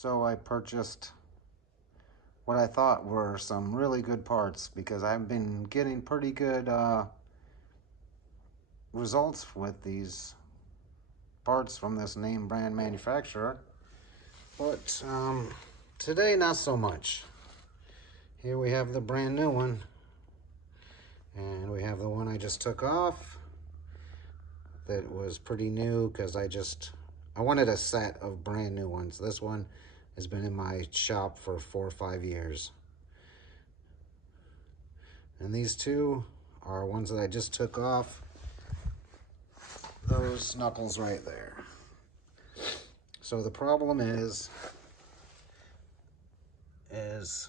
So I purchased what I thought were some really good parts because I've been getting pretty good results with these parts from this name brand manufacturer. But today, not so much. Here we have the brand new one, and we have the one I just took off that was pretty new because I wanted a set of brand new ones. This one has been in my shop for 4 or 5 years. And these two are ones that I just took off those knuckles right there. So the problem is there's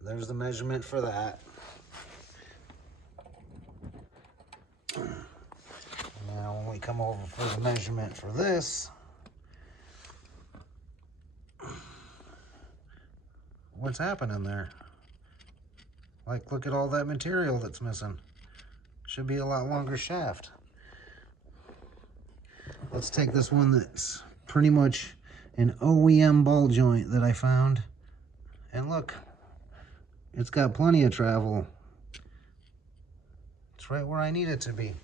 the measurement for that. Now when we come over for the measurement for this, what's happening there? Like, look at all that material that's missing. Should be a lot longer shaft. Let's take this one that's pretty much an OEM ball joint that I found. And look, it's got plenty of travel. It's right where I need it to be.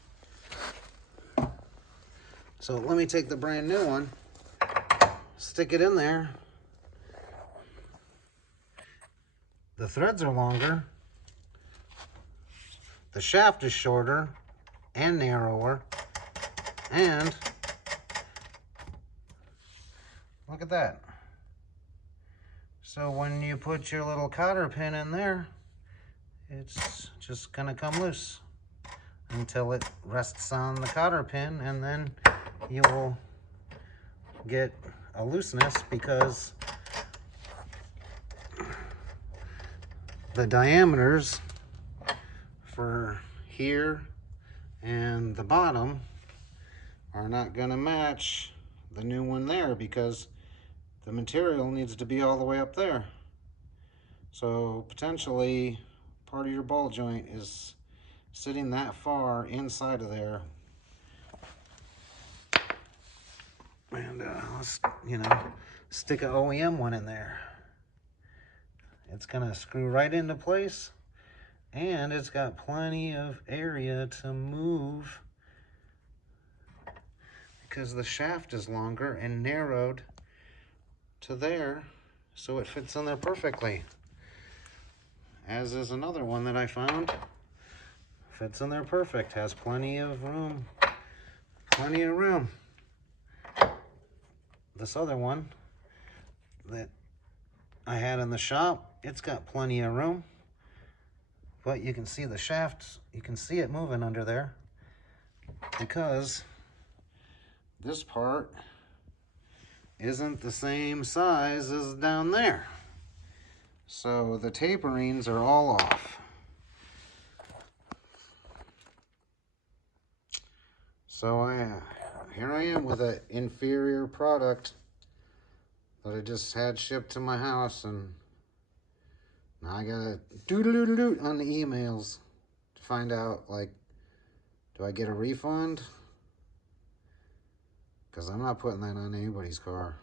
So let me take the brand new one, stick it in there. The threads are longer. The shaft is shorter and narrower. And look at that. So when you put your little cotter pin in there, it's just gonna come loose until it rests on the cotter pin, and then you will get a looseness because the diameters for here and the bottom are not going to match the new one there because the material needs to be all the way up there. So potentially part of your ball joint is sitting that far inside of there. And let's, stick an OEM one in there. It's gonna screw right into place, and it's got plenty of area to move because the shaft is longer and narrowed to there, so it fits in there perfectly. As is another one that I found. Fits in there perfect, has plenty of room. Plenty of room. This other one that I had in the shop, it's got plenty of room, but you can see the shaft, you can see it moving under there because this part isn't the same size as down there. So the taperings are all off. So here I am with an inferior product that I just had shipped to my house, and now I gotta doodle-doodle-doo on the emails to find out, like, do I get a refund? Because I'm not putting that on anybody's car.